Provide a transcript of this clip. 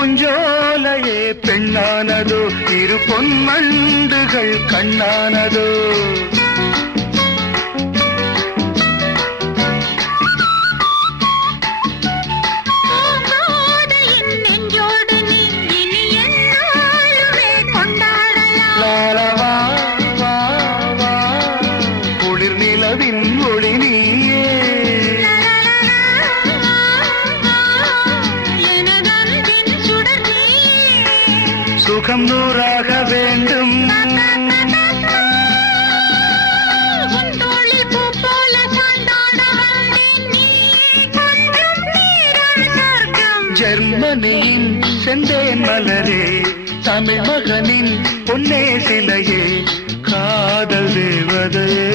பூஞ்சோலையே பெண்ணானதோ இரு பொன்மண்டுகள் கண்ணானதோ சுகம் நூறாக வேண்டும் ஜெர்மனியின் செந்தேன் மலரே தமிழ் மகனின் பொன்னே சிலையே காதல் தேவதையே